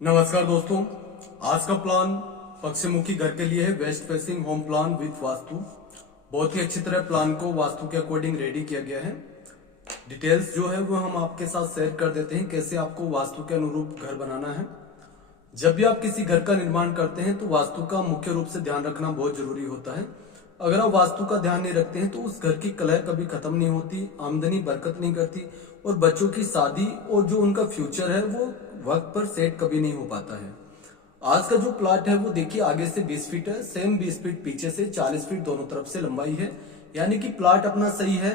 नमस्कार दोस्तों, आज का प्लान पश्चिममुखी घर के लिए है। Waste facing home plan with vastu. बहुत ही अच्छी तरह प्लान को वास्तु के अकॉर्डिंग रेडी किया गया है। डिटेल्स जो है वो हम आपके साथ शेयर कर देते हैं, कैसे आपको वास्तु के अनुरूप घर बनाना है। जब भी आप किसी घर का निर्माण करते हैं तो वास्तु का मुख्य रूप से ध्यान रखना बहुत जरूरी होता है। अगर आप वास्तु का ध्यान नहीं रखते हैं तो उस घर की कलह कभी खत्म नहीं होती, आमदनी बरकत नहीं करती और बच्चों की शादी और जो उनका फ्यूचर है वो वक्त पर सेट कभी नहीं हो पाता है। आज का जो प्लॉट है वो देखिए, आगे से 20 फीट है, सेम 20 फीट पीछे से 40 फीट दोनों तरफ से लंबाई है, यानी कि प्लॉट अपना सही है।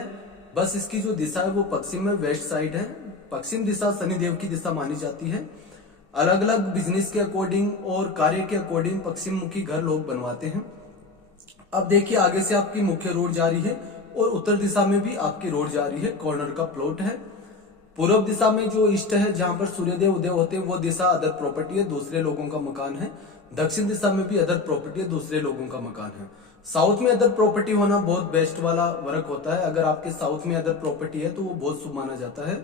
बस इसकी जो दिशा है वो पश्चिम में, वेस्ट साइड है। पश्चिम दिशा शनिदेव की दिशा मानी जाती है। अलग अलग बिजनेस के अकॉर्डिंग और कार्य के अकॉर्डिंग पश्चिम मुखी घर लोग बनवाते हैं। अब देखिए, आगे से आपकी मुख्य रोड जा रही है और उत्तर दिशा में भी आपकी रोड जा रही है। कॉर्नर का प्लॉट है। पूर्व दिशा में जो ईस्ट है, जहां पर सूर्यदेव उदय होते हैं, वो दिशा अदर प्रॉपर्टी है, दूसरे लोगों का मकान है। दक्षिण दिशा में भी अदर प्रॉपर्टी है, दूसरे लोगों का मकान है। साउथ में अदर प्रॉपर्टी होना बहुत बेस्ट वाला वर्क होता है। अगर आपके साउथ में अदर प्रॉपर्टी है तो वो बहुत शुभ माना जाता है।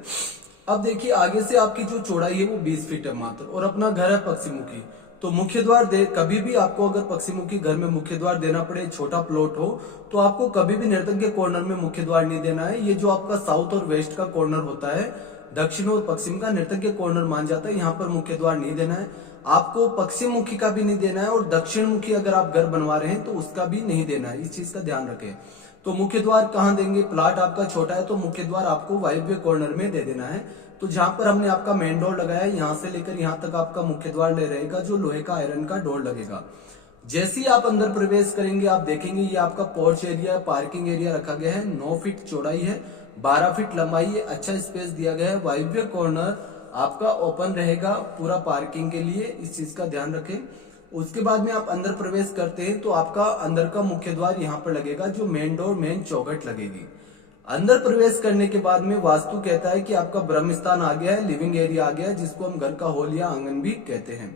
अब देखिए, आगे से आपकी जो चौड़ाई है वो 20 फीट है मात्र, और अपना घर है पश्चिम मुखी। तो मुख्य द्वार दे, कभी भी आपको अगर पश्चिम मुखी घर में मुख्य द्वार देना पड़े, छोटा प्लॉट हो, तो आपको कभी भी नर्तन के कॉर्नर में मुख्य द्वार नहीं देना है। ये जो आपका साउथ और वेस्ट का कॉर्नर होता है, दक्षिण और पश्चिम का नर्तन के कॉर्नर मान जाता है, यहाँ पर मुख्य द्वार नहीं देना है। आपको पश्चिम मुखी का भी नहीं देना है और दक्षिण मुखी अगर आप घर बनवा रहे हैं तो उसका भी नहीं देना है। इस चीज का ध्यान रखें। तो मुख्य द्वार कहाँ देंगे? प्लाट आपका छोटा है तो मुख्य द्वार आपको वायव्य कॉर्नर में दे देना है। तो जहां पर हमने आपका मेन डोर लगाया है, यहां से लेकर यहां तक आपका मुख्य द्वार ले रहेगा, जो लोहे का आयरन का डोर लगेगा। जैसे ही आप अंदर प्रवेश करेंगे, आप देखेंगे ये आपका पोर्च एरिया, पार्किंग एरिया रखा गया है। 9 फीट चौड़ाई है, 12 फीट लंबाई है, अच्छा स्पेस दिया गया है। वायव्य कॉर्नर आपका ओपन रहेगा पूरा पार्किंग के लिए, इस चीज का ध्यान रखें। उसके बाद में आप अंदर प्रवेश करते हैं तो आपका अंदर का मुख्य द्वार यहाँ पर लगेगा, जो मेन डोर, मेन चौखट लगेगी। अंदर प्रवेश करने के बाद में वास्तु कहता है कि आपका ब्रह्म स्थान आ गया है, लिविंग एरिया आ गया है, जिसको हम घर का हॉल या आंगन भी कहते हैं।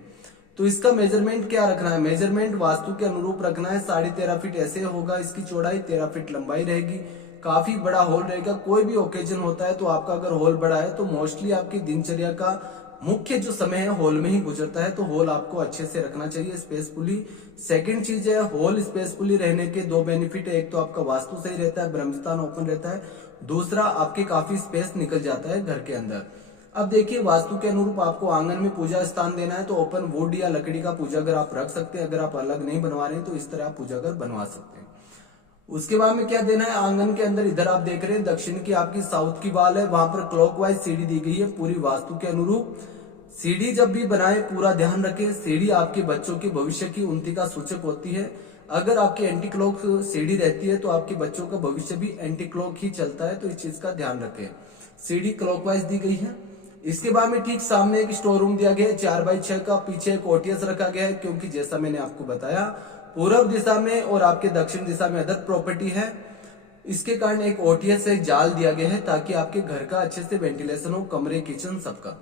तो इसका मेजरमेंट क्या रखना है? मेजरमेंट वास्तु के अनुरूप रखना है। 13.5 फीट ऐसे होगा इसकी चौड़ाई, 13 फीट लंबाई रहेगी। काफी बड़ा हॉल रहेगा। कोई भी ओकेजन होता है तो आपका अगर हॉल बड़ा है तो मोस्टली आपकी दिनचर्या का मुख्य जो समय है हॉल में ही गुजरता है, तो हॉल आपको अच्छे से रखना चाहिए, स्पेसफुली। सेकंड चीज है, हॉल स्पेसफुली रहने के 2 बेनिफिट है। एक तो आपका वास्तु सही रहता है, ब्रह्मस्थान ओपन रहता है। दूसरा, आपके काफी स्पेस निकल जाता है घर के अंदर। अब देखिए, वास्तु के अनुरूप आपको आंगन में पूजा स्थान देना है तो ओपन वुड या लकड़ी का पूजा घर आप रख सकते हैं। अगर आप अलग नहीं बनवा रहे हैं तो इस तरह आप पूजा घर बनवा सकते हैं। उसके बाद में क्या देना है आंगन के अंदर? इधर आप देख रहे हैं दक्षिण की आपकी साउथ की वाल है, वहां पर क्लॉकवाइज सीढ़ी दी गई है पूरी वास्तु के अनुरूप। सीढ़ी जब भी बनाए पूरा ध्यान रखें, सीढ़ी आपके बच्चों के भविष्य की उन्नति का सूचक होती है। अगर आपकी एंटी क्लॉक सीढ़ी रहती है तो आपके बच्चों का भविष्य भी एंटी क्लॉक ही चलता है, तो इस चीज का ध्यान रखें। सीढ़ी क्लॉकवाइज दी गई है। इसके बाद में ठीक सामने एक स्टोर रूम दिया गया है 4x6 का, पीछे एक ओटीएस रखा गया है, क्योंकि जैसा मैंने आपको बताया पूर्व दिशा में और आपके दक्षिण दिशा में अदर प्रॉपर्टी है। इसके कारण एक ओटीएस से जाल दिया गया है ताकि आपके घर का अच्छे से वेंटिलेशन हो, कमरे, किचन, सबका।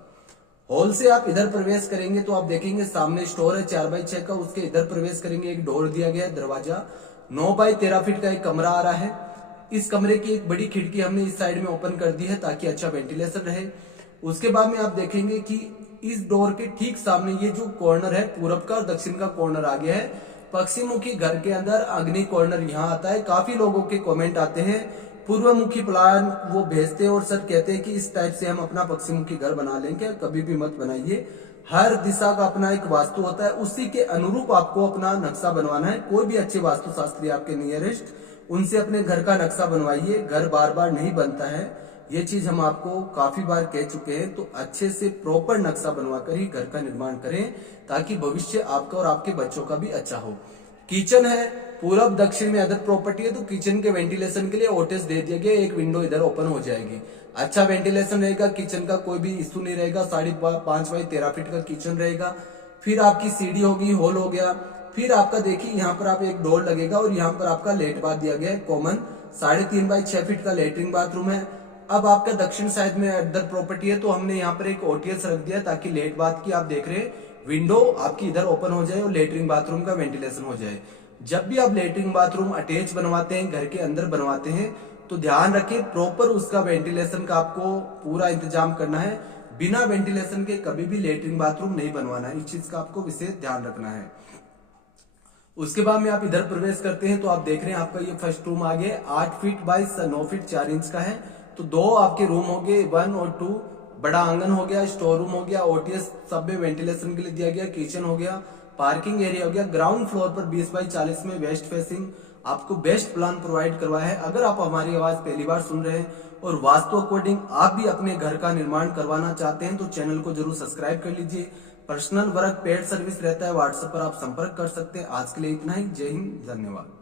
हॉल से आप इधर प्रवेश करेंगे तो आप देखेंगे सामने स्टोर है 4x6 का, उसके इधर प्रवेश करेंगे, एक डोर दिया गया है, दरवाजा। 9x13 फीट का एक कमरा आ रहा है। इस कमरे की एक बड़ी खिड़की हमने इस साइड में ओपन कर दी है ताकि अच्छा वेंटिलेशन रहे। उसके बाद में आप देखेंगे कि इस डोर के ठीक सामने ये जो कॉर्नर है, पूरब का और दक्षिण का कॉर्नर आ गया है। पश्चिम मुखी घर के अंदर अग्नि कॉर्नर यहाँ आता है। काफी लोगों के कमेंट आते हैं, पूर्व मुखी प्लान वो भेजते हैं और सर कहते हैं कि इस टाइप से हम अपना पश्चिम मुखी घर बना लेंगे। कभी भी मत बनाइए। हर दिशा का अपना एक वास्तु होता है, उसी के अनुरूप आपको अपना नक्शा बनवाना है। कोई भी अच्छे वास्तुशास्त्री आपके नियरेस्ट, उनसे अपने घर का नक्शा बनवाइए। घर बार बार नहीं बनता है, ये चीज हम आपको काफी बार कह चुके हैं। तो अच्छे से प्रॉपर नक्शा बनवाकर ही घर का निर्माण करें ताकि भविष्य आपका और आपके बच्चों का भी अच्छा हो। किचन है, पूरब दक्षिण में अदर प्रॉपर्टी है, तो किचन के वेंटिलेशन के लिए ओटेस दे दिया गया, एक विंडो इधर ओपन हो जाएगी। अच्छा वेंटिलेशन रहेगा, किचन का कोई भी इशू नहीं रहेगा। 5.5x13 फीट का किचन रहेगा। फिर आपकी सीढ़ी होगी, हॉल हो गया। फिर आपका देखिए यहाँ पर आप एक डोर लगेगा और यहाँ पर आपका लेट बाथ दिया गया है कॉमन। 3.5x6 फीट का लेटरिन बाथरूम है। अब आपका दक्षिण साइड में अदर प्रॉपर्टी है तो हमने यहाँ पर एक ओटीएस रख दिया ताकि लेट बाथ की आप देख रहे हैं विंडो आपकी इधर ओपन हो जाए और लेटरिन बाथरूम का वेंटिलेशन हो जाए। जब भी आप लेटरिन बाथरूम अटैच बनवाते हैं, घर के अंदर बनवाते हैं, तो ध्यान रखें प्रॉपर उसका वेंटिलेशन का आपको पूरा इंतजाम करना है। बिना वेंटिलेशन के कभी भी लेटरिन बाथरूम नहीं बनवाना है। इस चीज का आपको विशेष ध्यान रखना है। उसके बाद में आप इधर प्रवेश करते हैं तो आप देख रहे हैं आपका ये फर्स्ट रूम आ गया 8 फीट बाई 9 फीट 4 इंच का है। तो दो आपके रूम हो गए 1 और 2, बड़ा आंगन हो गया, स्टोर रूम हो गया, ओटीएस सब में वेंटिलेशन के लिए दिया गया, किचन हो गया, पार्किंग एरिया हो गया। ग्राउंड फ्लोर पर 20 बाई 40 में वेस्ट फेसिंग आपको बेस्ट प्लान प्रोवाइड करवाया है। अगर आप हमारी आवाज पहली बार सुन रहे हैं और वास्तु अकॉर्डिंग आप भी अपने घर का निर्माण करवाना चाहते हैं तो चैनल को जरूर सब्सक्राइब कर लीजिए। पर्सनल वर्क पेड सर्विस रहता है, व्हाट्सएप पर आप संपर्क कर सकते हैं। आज के लिए इतना ही। जय हिंद, धन्यवाद।